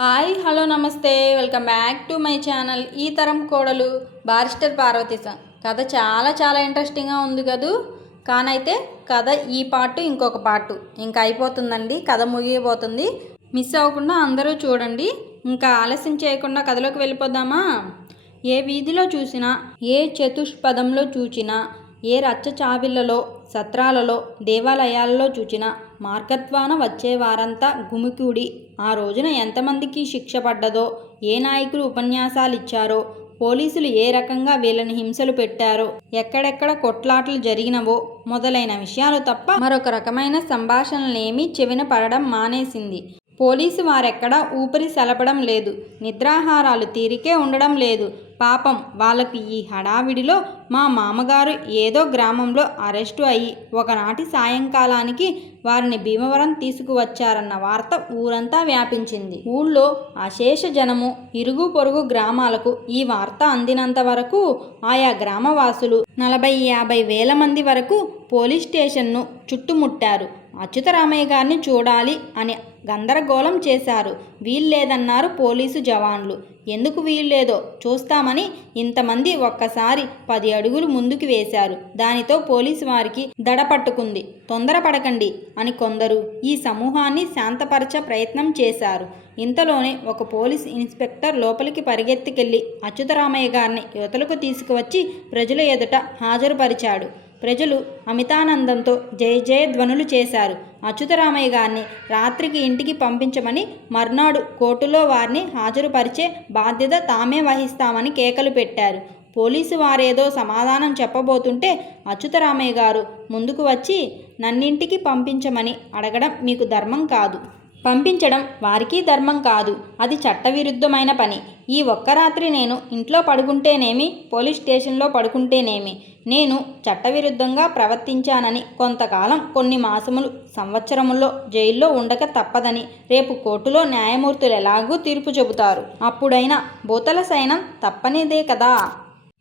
Hi hello నమస్తే. Welcome back to my channel ఈ తరం కోడలు బారిస్టర్ పార్వతీశ కథ చాలా చాలా ఇంట్రెస్టింగ్గా ఉంది కదూ? కానైతే కథ ఈ పాటు ఇంకొక పాటు. ఇంకా అయిపోతుందండి. కథ ముగియబోతుంది. మిస్ అవ్వకుండా అందరూ చూడండి. ఇంకా ఆలస్యం చేయకుండా కథలోకి వెళ్ళిపోదామా? ఏ వీధిలో చూసినా ఏ చతుష్పదంలో చూచినా ఏ రచ్చ చావిళ్ళలో సత్రాలలో దేవాలయాలలో చూచినా మార్గత్వాన వచ్చేవారంతా గుమికూడి ఆ రోజున ఎంతమందికి శిక్ష పడ్డదో ఏ నాయకులు ఉపన్యాసాలు ఇచ్చారో పోలీసులు ఏ రకంగా వీళ్ళని హింసలు పెట్టారో ఎక్కడెక్కడ కొట్లాటలు జరిగినవో మొదలైన విషయాలు తప్ప మరొక రకమైన సంభాషణలేమీ చెవిన పడడం మానేసింది. పోలీసు వారెక్కడా ఊపిరి సలపడం లేదు నిద్రాహారాలు తీరికే ఉండడం లేదు పాపం వాళ్ళకి ఈ హడావిడిలో మా మామగారు ఏదో గ్రామంలో అరెస్టు అయ్యి ఒకనాటి సాయంకాలానికి వారిని భీమవరం తీసుకువచ్చారన్న వార్త ఊరంతా వ్యాపించింది. ఊళ్ళో అశేష జనము ఇరుగు పొరుగు గ్రామాలకు ఈ వార్త అందినంత వరకు ఆయా గ్రామవాసులు నలభై యాభై వేల మంది వరకు పోలీస్ స్టేషన్ను చుట్టుముట్టారు. అచ్యుతరామయ్య గారిని చూడాలి అని గందరగోళం చేశారు. వీల్లేదన్నారు పోలీసు జవాన్లు. ఎందుకు వీల్లేదో చూస్తామని ఇంతమంది ఒక్కసారి పది అడుగులు ముందుకు వేశారు. దానితో పోలీసు వారికి దడ పట్టుకుంది. తొందరపడకండి అని కొందరు ఈ సమూహాన్ని శాంతపరచ ప్రయత్నం చేశారు. ఇంతలోనే ఒక పోలీస్ ఇన్స్పెక్టర్ లోపలికి పరిగెత్తుకెళ్ళి అచ్యుతరామయ్య గారిని యువతలకు తీసుకువచ్చి ప్రజల ఎదుట హాజరుపరిచాడు. ప్రజలు అమితానందంతో జయ జయ ధ్వనులు చేశారు. అచ్యుతరామయ్య గారిని రాత్రికి ఇంటికి పంపించమని మర్నాడు కోర్టులో వారిని హాజరుపరిచే బాధ్యత తామే వహిస్తామని కేకలు పెట్టారు. పోలీసు వారేదో సమాధానం చెప్పబోతుంటే అచ్యుతరామయ్య గారు ముందుకు వచ్చి నన్నింటికి పంపించమని అడగడం మీకు ధర్మం కాదు. పంపించడం వారికి ధర్మం కాదు. అది చట్టవిరుద్ధమైన పని. ఈ ఒక్క రాత్రి నేను ఇంట్లో పడుకుంటేనేమి? పోలీస్ స్టేషన్లో పడుకుంటేనేమి? నేను చట్టవిరుద్ధంగా ప్రవర్తించానని కొంతకాలం కొన్ని మాసములు సంవత్సరముల్లో జైల్లో ఉండక తప్పదని రేపు కోర్టులో న్యాయమూర్తులు ఎలాగూ తీర్పు చెబుతారు. అప్పుడైనా భూతల సైనం తప్పనిదే కదా?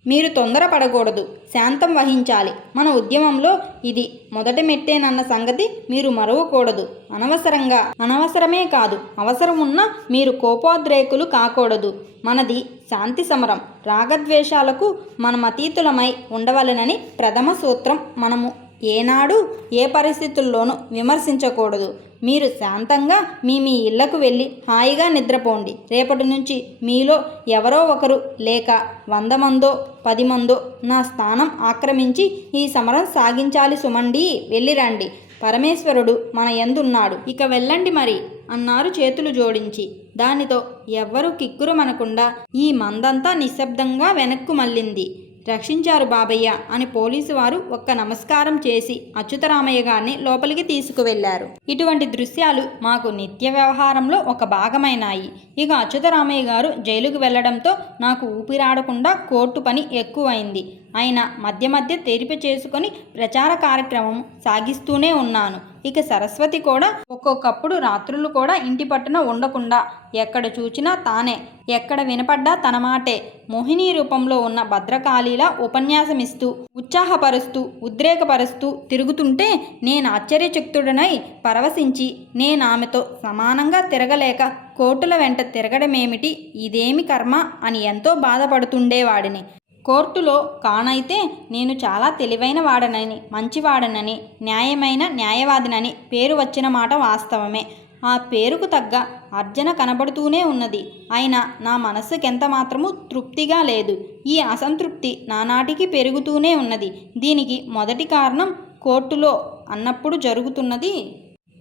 మీరు తొందరపడకూడదు శాంతం వహించాలి. మన ఉద్యమంలో ఇది మొదటి మెట్టేనన్న సంగతి మీరు మరవకూడదు. అనవసరంగా. అనవసరమే కాదు. అవసరం ఉన్నా మీరు కోపోద్రేకులు కాకూడదు. మనది శాంతి సమరం. రాగద్వేషాలకు మనం అతీతులమై ఉండవలనని ప్రథమ సూత్రం మనము ఏనాడు ఏ పరిస్థితుల్లోనూ విమర్శించకూడదు. మీరు శాంతంగా మీ మీ ఇళ్ళకు వెళ్ళి హాయిగా నిద్రపోండి. రేపటి నుంచి మీలో ఎవరో ఒకరు లేక వంద మందో పది మందో నా స్థానం ఆక్రమించి ఈ సమరం సాగించాలి సుమండి వెళ్ళిరండి పరమేశ్వరుడు మన ఎందున్నాడు ఇక వెళ్ళండి మరి అన్నారు చేతులు జోడించి. దానితో ఎవ్వరూ కిక్కురమనకుండా ఈ మందంతా నిశ్శబ్దంగా వెనక్కు మళ్ళింది. రక్షించారు బాబయ్య అని పోలీసు వారు ఒక్క నమస్కారం చేసి అచ్యుతరామయ్య గారిని లోపలికి తీసుకువెళ్ళారు. ఇటువంటి దృశ్యాలు మాకు నిత్య వ్యవహారంలో ఒక భాగమైనాయి. ఇక అచ్యుతరామయ్య గారు జైలుకు వెళ్ళడంతో నాకు ఊపిరాడకుండా కోర్టు పని ఎక్కువైంది. ఆయన మధ్య మధ్య తెరిపి చేసుకొని ప్రచార కార్యక్రమం సాగిస్తూనే ఉన్నాను. ఇక సరస్వతి కూడా ఒక్కొక్కప్పుడు రాత్రులు కూడా ఇంటి పట్టున ఉండకుండా ఎక్కడ చూచినా తానే ఎక్కడ వినపడ్డా తన మాటే. మోహిని రూపంలో ఉన్న భద్రకాళిలా ఉపన్యాసమిస్తూ ఉత్సాహపరుస్తూ ఉద్రేకపరుస్తూ తిరుగుతుంటే నేను ఆశ్చర్యచక్తుడనై పరవశించి నేను ఆమెతో సమానంగా తిరగలేక కోర్టుల వెంట తిరగడమేమిటి? ఇదేమి కర్మ? అని ఎంతో బాధపడుతుండేవాడిని. కోర్టులో కానైతే నేను చాలా తెలివైన వాడనని మంచివాడనని న్యాయమైన న్యాయవాదినని పేరు వచ్చిన మాట వాస్తవమే. ఆ పేరుకు తగ్గ అర్జన కనబడుతూనే ఉన్నది. అయినా నా మనస్సుకెంత మాత్రము తృప్తిగా లేదు. ఈ అసంతృప్తి నానాటికి పెరుగుతూనే ఉన్నది. దీనికి మొదటి కారణం కోర్టులో అన్నప్పుడు జరుగుతున్నది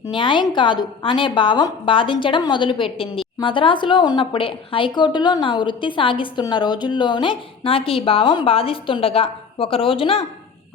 న్యాయం కాదు అనే భావం బాధించడం మొదలుపెట్టింది. మద్రాసులో ఉన్నప్పుడే హైకోర్టులో నా వృత్తి సాగిస్తున్న రోజుల్లోనే నాకు ఈ భావం బాధిస్తుండగా ఒక రోజున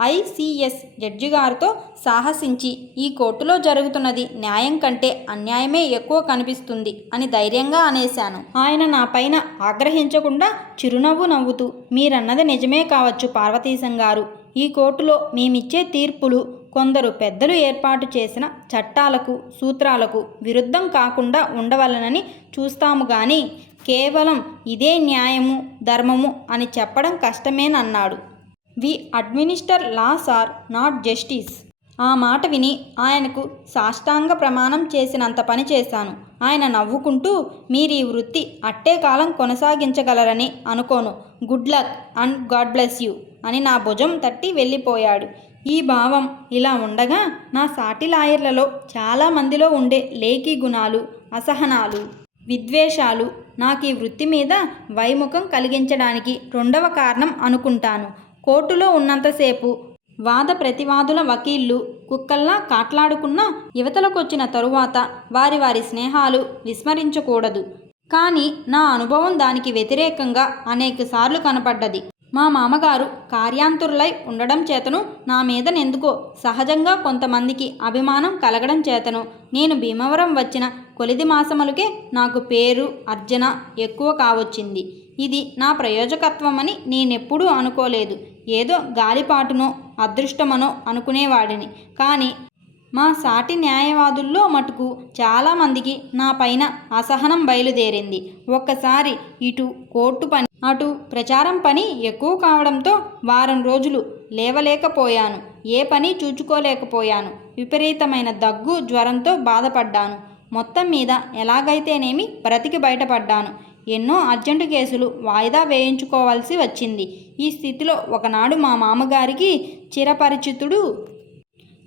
ఐసిఎస్ జడ్జి గారితో సాహసించి ఈ కోర్టులో జరుగుతున్నది న్యాయం కంటే అన్యాయమే ఎక్కువ కనిపిస్తుంది అని ధైర్యంగా అనేశాను. ఆయన నా పైన ఆగ్రహించకుండా చిరునవ్వు నవ్వుతూ మీరన్నది నిజమే కావచ్చు పార్వతీశం గారు. ఈ కోర్టులో మేమిచ్చే తీర్పులు కొందరు పెద్దలు ఏర్పాటు చేసిన చట్టాలకు సూత్రాలకు విరుద్ధం కాకుండా ఉండవలనని చూస్తాము కానీ కేవలం ఇదే న్యాయము ధర్మము అని చెప్పడం కష్టమేనన్నాడు. We administer laws are not justice. ఆ మాట విని ఆయనకు సాష్టాంగ ప్రమాణం చేసినంత పని చేశాను. ఆయన నవ్వుకుంటూ మీరు ఈ వృత్తి అట్టే కాలం కొనసాగించగలరని అనుకోను. Good luck and god bless you అని నా భుజం తట్టి వెళ్ళిపోయాడు. ఈ భావం ఇలా ఉండగా నా సాటి లాయర్లలో చాలామందిలో ఉండే లేఖీ గుణాలు అసహనాలు విద్వేషాలు నాకు ఈ వృత్తి మీద వైముఖం కలిగించడానికి రెండవ కారణం అనుకుంటాను. కోర్టులో ఉన్నంతసేపు వాద ప్రతివాదుల వకీళ్ళు కుక్కల్లా కాట్లాడుకున్న యువతలకొచ్చిన తరువాత వారి వారి స్నేహాలు విస్మరించకూడదు. కానీ నా అనుభవం దానికి వ్యతిరేకంగా అనేకసార్లు కనపడ్డది. మా మామగారు కార్యాంతురులై ఉండడం చేతను నా మీదనెందుకో? సహజంగా కొంతమందికి అభిమానం కలగడం చేతను. నేను భీమవరం వచ్చిన కొలిది మాసములకే నాకు పేరు అర్జన ఎక్కువ కావచ్చింది. ఇది నా ప్రయోజకత్వమని నేనెప్పుడూ అనుకోలేదు. ఏదో గాలిపాటునో అదృష్టమనో అనుకునేవాడిని. కానీ మా సాటి న్యాయవాదుల్లో మటుకు చాలామందికి నా పైన అసహనం బయలుదేరింది. ఒక్కసారి ఇటు కోర్టు పని అటు ప్రచారం పని ఎక్కువ కావడంతో వారం రోజులు లేవలేకపోయాను. ఏ పని చూచుకోలేకపోయాను. విపరీతమైన దగ్గు జ్వరంతో బాధపడ్డాను. మొత్తం మీద ఎలాగైతేనేమి బ్రతికి బయటపడ్డాను. ఎన్నో అర్జెంటు కేసులు వాయిదా వేయించుకోవాల్సి వచ్చింది. ఈ స్థితిలో ఒకనాడు మా మామగారికి చిరపరిచితుడు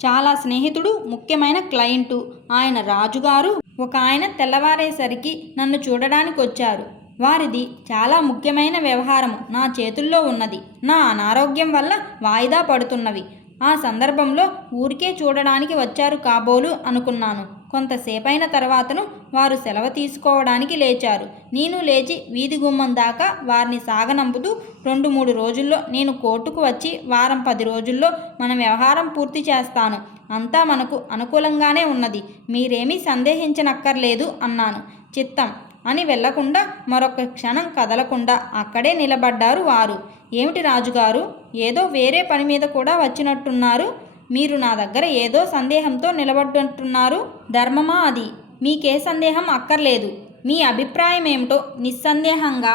చాలా స్నేహితుడు ముఖ్యమైన క్లయింటు. ఆయన రాజుగారు ఒక ఆయన తెల్లవారేసరికి నన్ను చూడడానికి వచ్చారు వారిది చాలా ముఖ్యమైన వ్యవహారము. నా చేతుల్లో ఉన్నది. నా అనారోగ్యం వల్ల వాయిదా పడుతున్నవి. ఆ సందర్భంలో ఊరికే చూడడానికి వచ్చారు కాబోలు అనుకున్నాను. కొంతసేపైన తర్వాతను వారు సెలవు తీసుకోవడానికి లేచారు. నేను లేచి వీధి గుమ్మం దాకా వారిని సాగనంపుతూ రెండు మూడు రోజుల్లో నేను కోర్టుకు వచ్చి వారం పది రోజుల్లో మన వ్యవహారం పూర్తి చేస్తాను. అంతా మనకు అనుకూలంగానే ఉన్నది. మీరేమీ సందేహించనక్కర్లేదు అన్నాను. చిత్తం అని వెళ్ళకుండా మరొక క్షణం కదలకుండా అక్కడే నిలబడ్డారు వారు. ఏమిటి రాజుగారు? ఏదో వేరే పని మీద కూడా వచ్చినట్టున్నారు. మీరు నా దగ్గర ఏదో సందేహంతో నిలబడ్డట్టున్నారు ధర్మమా అది? మీకే సందేహం అక్కర్లేదు. మీ అభిప్రాయం ఏమిటో నిస్సందేహంగా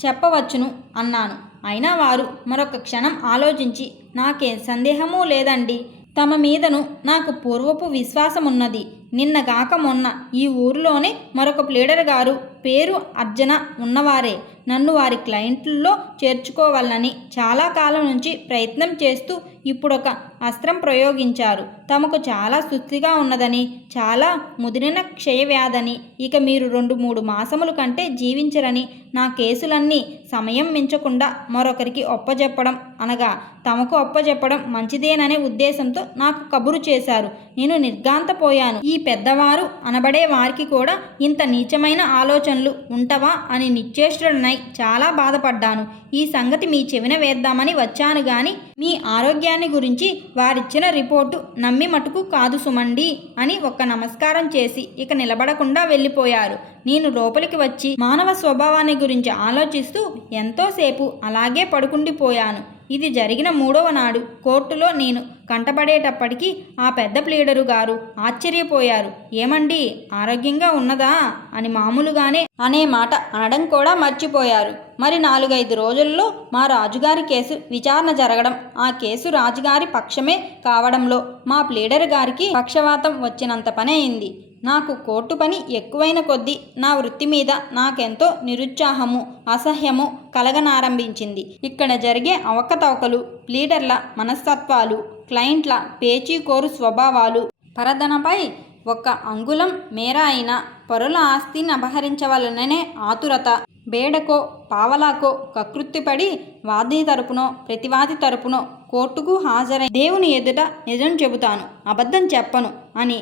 చెప్పవచ్చును అన్నాను. అయినా వారు మరొక క్షణం ఆలోచించి నాకే సందేహమూ లేదండి. తమ మీదను నాకు పూర్వపు విశ్వాసమున్నది. నిన్నగాక మొన్న ఈ ఊరిలోనే మరొక ప్లీడర్ గారు పేరు అర్జన ఉన్నవారే. నన్ను వారి క్లయింట్లలో చేర్చుకోవాలని చాలా కాలం నుంచి ప్రయత్నం చేస్తూ ఇప్పుడొక అస్త్రం ప్రయోగించారు. తమకు చాలా సుస్థిగా ఉన్నదని చాలా ముదిరిన క్షయవ్యాధని ఇక మీరు రెండు మూడు మాసముల కంటే జీవించరని నా కేసులన్నీ సమయం మించకుండా మరొకరికి ఒప్పజెప్పడం అనగా తమకు ఒప్పజెప్పడం మంచిదేననే ఉద్దేశంతో నాకు కబురు చేశారు. నేను నిర్గాంతపోయాను ఈ పెద్దవారు అనబడే వారికి కూడా ఇంత నీచమైన ఆలోచనలు ఉంటవా అని నిశ్చేష్టుడనై చాలా బాధపడ్డాను. ఈ సంగతి మీ చెవిన వేద్దామని వచ్చాను గాని మీ ఆరోగ్యాన్ని గురించి వారిచ్చిన రిపోర్టు నమ్మి మటుకు కాదు సుమండి అని ఒక్క నమస్కారం చేసి ఇక నిలబడకుండా వెళ్ళిపోయారు. నేను లోపలికి వచ్చి మానవ స్వభావాన్ని గురించి ఆలోచిస్తూ ఎంతోసేపు అలాగే పడుకుండిపోయాను. ఇది జరిగిన మూడవ నాడు కోర్టులో నేను కంటపడేటప్పటికీ ఆ పెద్ద ప్లీడరు గారు ఆశ్చర్యపోయారు. ఏమండి ఆరోగ్యంగా ఉన్నదా? అని మామూలుగానే అనే మాట అనడం కూడా మర్చిపోయారు. మరి నాలుగైదు రోజుల్లో మా రాజుగారి కేసు విచారణ జరగడం ఆ కేసు రాజుగారి పక్షమే కావడంలో మా ప్లీడర్ గారికి పక్షవాతం వచ్చినంత పని అయింది. నాకు కోర్టు పని ఎక్కువైన కొద్దీ నా వృత్తి మీద నాకెంతో నిరుత్సాహము అసహ్యము కలగనారంభించింది. ఇక్కడ జరిగే అవకతవకలు లీడర్ల మనస్తత్వాలు క్లయింట్ల పేచీకోరు స్వభావాలు పరదనపై ఒక్క అంగుళం మేర అయిన పరుల ఆస్తిని అపహరించవలననే ఆతురత బేడకో పావలాకో కకృత్తిపడి వాది తరపునో ప్రతివాది తరపునో కోర్టుకు హాజరై దేవుని ఎదుట నిజం చెబుతాను అబద్ధం చెప్పను అని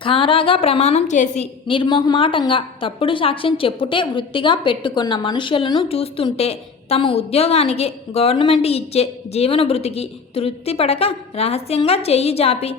ఖారాగా ప్రమాణం చేసి నిర్మోహమాటంగా తప్పుడు సాక్ష్యం చెప్పుటే వృత్తిగా పెట్టుకున్న మనుషులను చూస్తుంటే తమ ఉద్యోగానికి గవర్నమెంట్ ఇచ్చే జీవన భృతికి తృప్తిపడక రహస్యంగా చేయి జాపి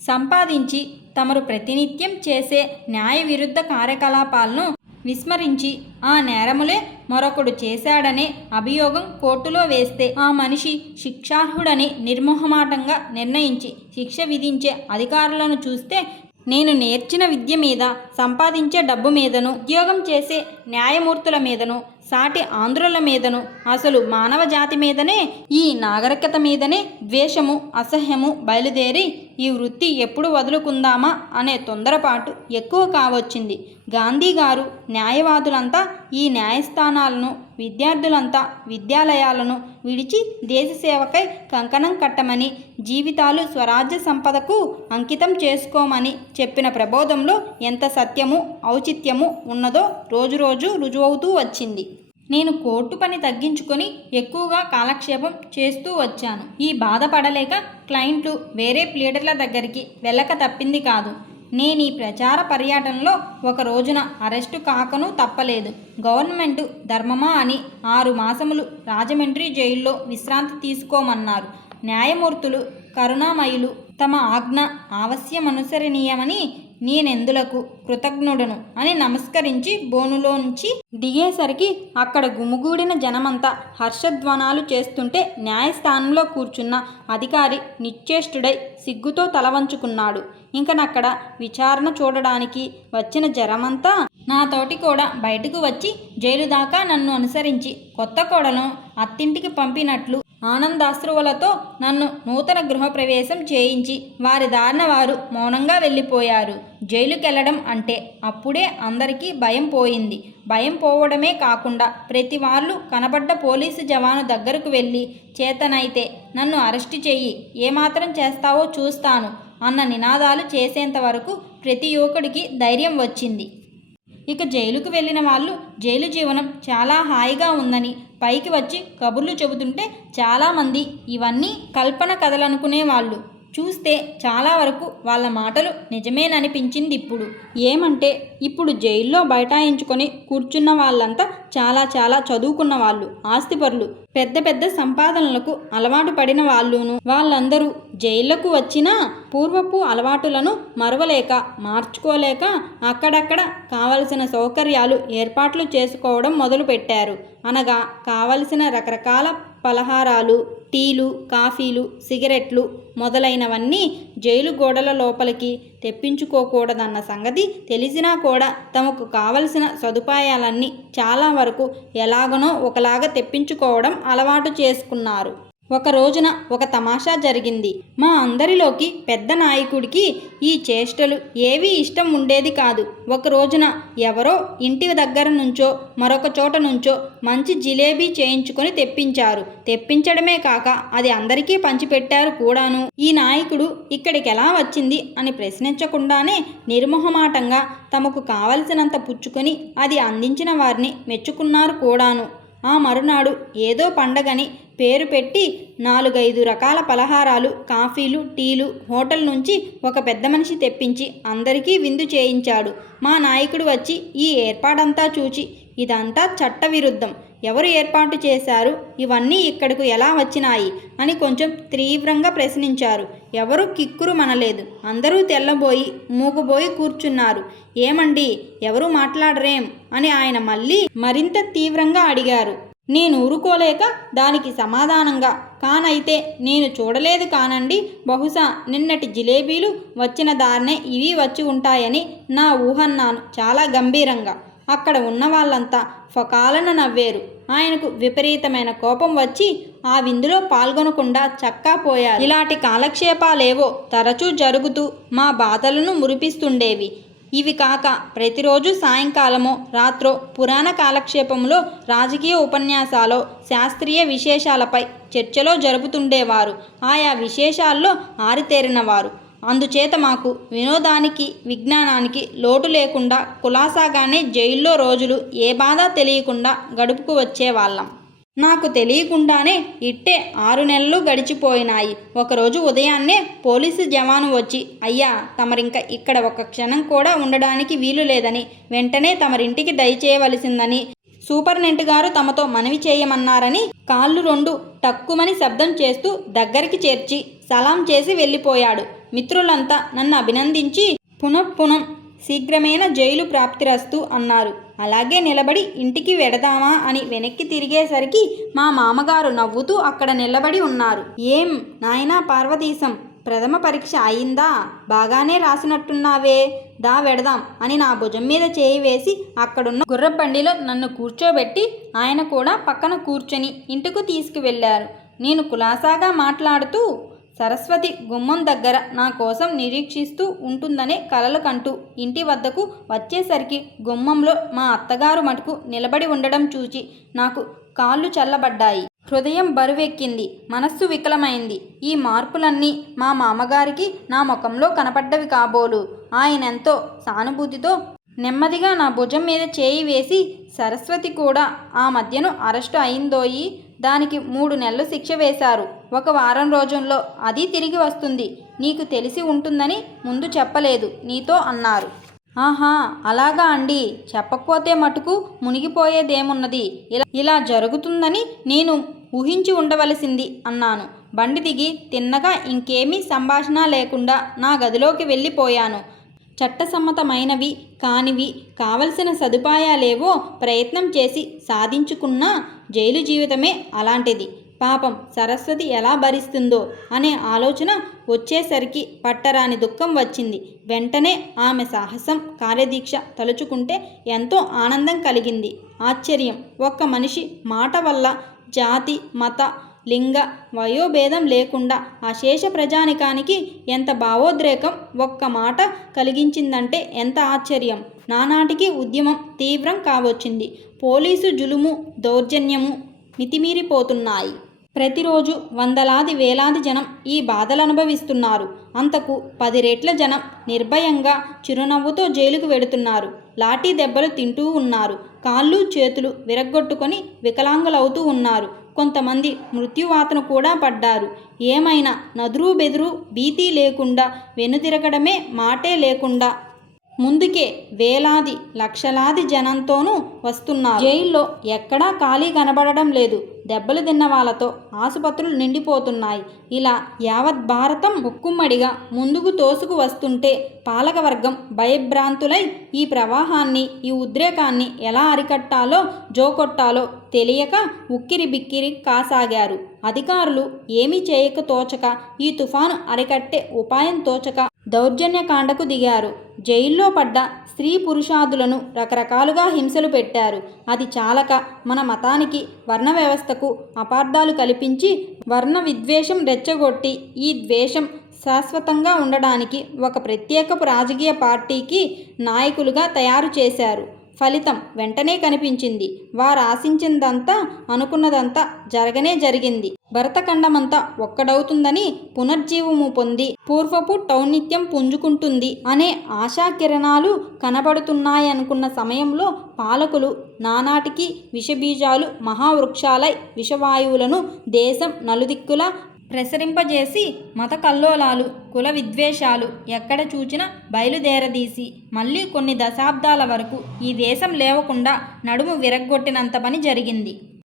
సంపాదించి తమరు ప్రతినిత్యం చేసే న్యాయ విరుద్ధ కార్యకలాపాలను విస్మరించి ఆ నేరములే మరొకడు చేశాడనే అభియోగం కోర్టులో వేస్తే ఆ మనిషి శిక్షార్హుడని నిర్మోహమాటంగా నిర్ణయించి శిక్ష విధించే అధికారులను చూస్తే నేను నేర్చిన విద్య మీద సంపాదించే డబ్బు మీదను ఉద్యోగం చేసే న్యాయమూర్తుల మీదను సాటి ఆంధ్రుల మీదను అసలు మానవ జాతి మీదనే ఈ నాగరికత మీదనే ద్వేషము అసహ్యము బయలుదేరి ఈ వృత్తి ఎప్పుడు వదులుకుందామా అనే తొందరపాటు ఎక్కువ కావచ్చింది. గాంధీ గారు న్యాయవాదులంతా ఈ న్యాయస్థానాలను విద్యార్థులంతా విద్యాలయాలను విడిచి దేశ సేవకై కంకణం కట్టమని జీవితాలు స్వరాజ్య సంపదకు అంకితం చేసుకోమని చెప్పిన ప్రబోధంలో ఎంత సత్యము ఔచిత్యము ఉన్నదో రోజురోజు రుజువవుతూ వచ్చింది. నేను కోర్టు పని తగ్గించుకొని ఎక్కువగా కాలక్షేపం చేస్తూ వచ్చాను. ఈ బాధపడలేక క్లయింట్లు వేరే ప్లీడర్ల దగ్గరికి వెళ్ళక తప్పింది కాదు. నేను ఈ ప్రచార పర్యటనలో ఒక రోజున అరెస్టు కాకను తప్పలేదు. గవర్నమెంట్ ధర్మమా అని ఆరు మాసములు రాజమండ్రి జైల్లో విశ్రాంతి తీసుకోమన్నారు. న్యాయమూర్తులు కరుణామయులు తమ ఆజ్ఞ ఆవశ్యమనుసరణీయమని నేనెందులకు కృతజ్ఞుడను అని నమస్కరించి బోనులోంచి దిగేసరికి అక్కడ గుమిగూడిన జనమంతా హర్షధ్వనాలు చేస్తుంటే న్యాయస్థానంలో కూర్చున్న అధికారి నిశ్చేష్టుడై సిగ్గుతో తలవంచుకున్నాడు. ఇంకనక్కడ విచారణ చూడడానికి వచ్చిన జనమంతా నాతోటి కూడా బయటకు వచ్చి జైలు దాకా నన్ను అనుసరించి కొత్త కోడలను అత్తింటికి పంపినట్లు ఆనందాశ్రువులతో నన్ను నూతన గృహప్రవేశం చేయించి వారి దారిన వారు మౌనంగా వెళ్ళిపోయారు. జైలుకెళ్ళడం అంటే అప్పుడే అందరికీ భయం పోయింది. భయం పోవడమే కాకుండా ప్రతి వాళ్ళు కనబడ్డ పోలీసు జవాను దగ్గరకు వెళ్ళి చేతనైతే నన్ను అరెస్టు చెయ్యి. ఏమాత్రం చేస్తావో చూస్తాను అన్న నినాదాలు చేసేంత వరకు ప్రతి యువకుడికి ధైర్యం వచ్చింది. ఇక జైలుకు వెళ్ళిన వాళ్ళు జైలు జీవనం చాలా హాయిగా ఉందని పైకి వచ్చి కబుర్లు చెబుతుంటే చాలామంది ఇవన్నీ కల్పన కథలనుకునే వాళ్ళు చూస్తే చాలా వరకు వాళ్ళ మాటలు నిజమేననిపించింది ఇప్పుడు. ఏమంటే ఇప్పుడు జైల్లో బైఠాయించుకొని కూర్చున్న వాళ్ళంతా చాలా చాలా చదువుకున్న వాళ్ళు ఆస్తిపరులు పెద్ద పెద్ద సంపాదనలకు అలవాటు పడిన వాళ్ళును. వాళ్ళందరూ జైళ్ళకు వచ్చినా పూర్వపు అలవాటులను మరవలేక మార్చుకోలేక అక్కడక్కడ కావలసిన సౌకర్యాలు ఏర్పాట్లు చేసుకోవడం మొదలుపెట్టారు. అనగా కావలసిన రకరకాల పలహారాలు టీలు కాఫీలు సిగరెట్లు మొదలైనవన్నీ జైలు గోడల లోపలికి తెప్పించుకోకూడదన్న సంగతి తెలిసినా కూడా తమకు కావలసిన సదుపాయాలన్నీ చాలా వరకు ఎలాగనో ఒకలాగా తెప్పించుకోవడం అలవాటు చేసుకున్నారు. ఒక రోజున ఒక తమాషా జరిగింది. మా అందరిలోకి పెద్ద నాయకుడికి ఈ చేష్టలు ఏవీ ఇష్టం ఉండేది కాదు. ఒక రోజున ఎవరో ఇంటి దగ్గర నుంచో మరొక చోట నుంచో మంచి జిలేబీ చేయించుకొని తెప్పించారు. తెప్పించడమే కాక అది అందరికీ పంచిపెట్టారు కూడాను. ఈ నాయకుడు ఇక్కడికి ఎలా వచ్చింది అని ప్రశ్నించకుండానే నిర్మోహమాటంగా తమకు కావలసినంత పుచ్చుకొని అది అందించిన వారిని మెచ్చుకున్నారు కూడాను. ఆ మరునాడు ఏదో పండగని పేరు పెట్టి నాలుగైదు రకాల పలహారాలు కాఫీలు టీలు హోటల్ నుంచి ఒక పెద్ద మనిషి తెప్పించి అందరికీ విందు చేయించాడు. మా నాయకుడు వచ్చి ఈ ఏర్పాడంతా చూచి ఇదంతా చట్టవిరుద్ధం. ఎవరు ఏర్పాటు చేశారు? ఇవన్నీ ఇక్కడకు ఎలా వచ్చినాయి? అని కొంచెం తీవ్రంగా ప్రశ్నించారు. ఎవరు కిక్కురు మనలేదు. అందరూ తెల్లబోయి మూగబోయి కూర్చున్నారు. ఏమండి? ఎవరు మాట్లాడరేం? అని ఆయన మళ్ళీ మరింత తీవ్రంగా అడిగారు. నేను ఊరుకోలేక దానికి సమాధానంగా కానైతే నేను చూడలేదు కానండి. బహుశా నిన్నటి జిలేబీలు వచ్చిన దారినే ఇవి వచ్చి ఉంటాయని నా ఊహన్నాను. చాలా గంభీరంగా. అక్కడ ఉన్న వాళ్ళంతా ఫకాలను నవ్వేరు. ఆయనకు విపరీతమైన కోపం వచ్చి ఆ విందులో పాల్గొనకుండా చక్కా పోయారు. ఇలాంటి కాలక్షేపాలేవో తరచూ జరుగుతూ మా బాధలను మురిపిస్తుండేవి. ఇవి కాక ప్రతిరోజు సాయంకాలమో రాత్రో పురాణ కాలక్షేపంలో రాజకీయ ఉపన్యాసాలో శాస్త్రీయ విశేషాలపై చర్చలో జరుపుతుండేవారు. ఆయా విశేషాల్లో ఆరితేరినవారు. అందుచేత మాకు వినోదానికి విజ్ఞానానికి లోటు లేకుండా కులాసాగానే జైల్లో రోజులు ఏ బాధ తెలియకుండా గడుపుకు వచ్చేవాళ్ళం. నాకు తెలియకుండానే ఇట్టే ఆరు నెలలు గడిచిపోయినాయి. ఒకరోజు ఉదయాన్నే పోలీసు జవాను వచ్చి అయ్యా తమరింక ఇక్కడ ఒక క్షణం కూడా ఉండడానికి వీలు లేదని వెంటనే తమరింటికి దయచేయవలసిందని సూపర్నెంట్ గారు తమతో మనవి చేయమన్నారని కాళ్ళు రెండు టక్కుమని శబ్దం చేస్తూ దగ్గరికి చేర్చి సలాం చేసి వెళ్ళిపోయాడు. మిత్రులంతా నన్ను అభినందించి పునఃపునం శీఘ్రమైన జైలు ప్రాప్తిరస్తు అన్నారు. అలాగే నిలబడి ఇంటికి వెడదామా అని వెనక్కి తిరిగేసరికి మా మామగారు నవ్వుతూ అక్కడ నిలబడి ఉన్నారు. ఏం నాయనా పార్వతీశం ప్రథమ పరీక్ష అయిందా? బాగానే రాసినట్టున్నావే. దా వెడదాం అని నా భుజం మీద చేయి వేసి అక్కడున్న గుర్రబండిలో నన్ను కూర్చోబెట్టి ఆయన కూడా పక్కన కూర్చొని ఇంటికి తీసుకువెళ్ళారు. నేను కులాసాగా మాట్లాడుతూ సరస్వతి గుమ్మం దగ్గర నా కోసం నిరీక్షిస్తూ ఉంటుందనే కలలు కంటూ ఇంటి వద్దకు వచ్చేసరికి గుమ్మంలో మా అత్తగారు మటుకు నిలబడి ఉండడం చూచి నాకు కాళ్ళు చల్లబడ్డాయి. హృదయం బరువెక్కింది మనస్సు వికలమైంది. ఈ మార్పులన్నీ మా మామగారికి నా ముఖంలో కనపడ్డవి కాబోలు. ఆయనెంతో సానుభూతితో నెమ్మదిగా నా భుజం మీద చేయి వేసి సరస్వతి కూడా ఆ మధ్యను అరెస్టు అయిందోయి దానికి మూడు నెలలు శిక్ష వేశారు. ఒక వారం రోజుల్లో అది తిరిగి వస్తుంది. నీకు తెలిసి ఉంటుందని ముందు చెప్పలేదు నీతో అన్నారు. ఆహా అలాగా అండి. చెప్పకపోతే మటుకు మునిగిపోయేదేమున్నది? ఇలా ఇలా జరుగుతుందని నేను ఊహించి ఉండవలసింది అన్నాను. బండి దిగి తిన్నగా ఇంకేమీ సంభాషణ లేకుండా నా గదిలోకి వెళ్ళిపోయాను. చట్టసమ్మతమైనవి కానివి కావలసిన సదుపాయాలేవో ప్రయత్నం చేసి సాధించుకున్నా జైలు జీవితమే అలాంటిది. పాపం సరస్వతి ఎలా భరిస్తుందో అనే ఆలోచన వచ్చేసరికి పట్టరాని దుఃఖం వచ్చింది. వెంటనే ఆమె సాహసం కార్యదీక్ష తలుచుకుంటే ఎంతో ఆనందం కలిగింది. ఆశ్చర్యం. ఒక్క మనిషి మాట వల్ల జాతి మత లింగ వయోభేదం లేకుండా అశేష ప్రజానికానికి ఎంత భావోద్రేకం ఒక్క మాట కలిగించిందంటే ఎంత ఆశ్చర్యం. నానాటికి ఉద్యమం తీవ్రం కావచ్చింది. పోలీసు జులుము దౌర్జన్యము మితిమీరిపోతున్నాయి. ప్రతిరోజు వందలాది వేలాది జనం ఈ బాధలు అనుభవిస్తున్నారు అంతకు పది రెట్ల జనం నిర్భయంగా చిరునవ్వుతో జైలుకు వెడుతున్నారు. లాఠీ దెబ్బలు తింటూ ఉన్నారు. కాళ్ళు చేతులు విరగ్గొట్టుకొని వికలాంగులవుతూ ఉన్నారు. కొంతమంది మృత్యువాతను కూడా పడ్డారు. ఏమైనా నదురు బెదురు భీతి లేకుండా వెనుతిరగడమే మాటే లేకుండా ముందుకే వేలాది లక్షలాది జనంతోనూ వస్తున్నారు. జైల్లో ఎక్కడా ఖాళీ కనబడడం లేదు. దెబ్బలు తిన్న వాళ్ళతో ఆసుపత్రులు నిండిపోతున్నాయి. ఇలా యావత్ భారతం ఉక్కుమ్మడిగా ముందుకు తోసుకు వస్తుంటే పాలకవర్గం భయభ్రాంతులై ఈ ప్రవాహాన్ని ఈ ఉద్రేకాన్ని ఎలా అరికట్టాలో జోకొట్టాలో తెలియక ఉక్కిరి బిక్కిరి కాసాగారు. అధికారులు ఏమీ చేయక తోచక ఈ తుఫాను అరికట్టే ఉపాయం తోచక దౌర్జన్యకాండకు దిగారు. జైల్లో పడ్డ స్త్రీ పురుషాదులను రకరకాలుగా హింసలు పెట్టారు. అది చాలక మన మతానికి వర్ణ వ్యవస్థకు అపార్థాలు కల్పించి వర్ణ విద్వేషం రెచ్చగొట్టి ఈ ద్వేషం శాశ్వతంగా ఉండడానికి ఒక ప్రత్యేకపు రాజకీయ పార్టీకి నాయకులుగా తయారు చేశారు. ఫలితం వెంటనే కనిపించింది. వారు ఆశించిందంతా అనుకున్నదంతా జరగనే జరిగింది. భరతఖండమంతా ఒక్కడవుతుందని పునర్జీవము పొంది పూర్వపు టౌనిత్యం పుంజుకుంటుంది అనే ఆశాకిరణాలు కనబడుతున్నాయనుకున్న సమయంలో పాలకులు నానాటికి విషబీజాలు మహావృక్షాలై విషవాయువులను దేశం నలుదిక్కులా ప్రసరింపజేసి మత కల్లోలాలు కుల విద్వేషాలు ఎక్కడ చూచినా బయలుదేరదీసి మళ్ళీ కొన్ని దశాబ్దాల వరకు ఈ దేశం లేవకుండా నడుము విరగ్గొట్టినంత పని జరిగింది.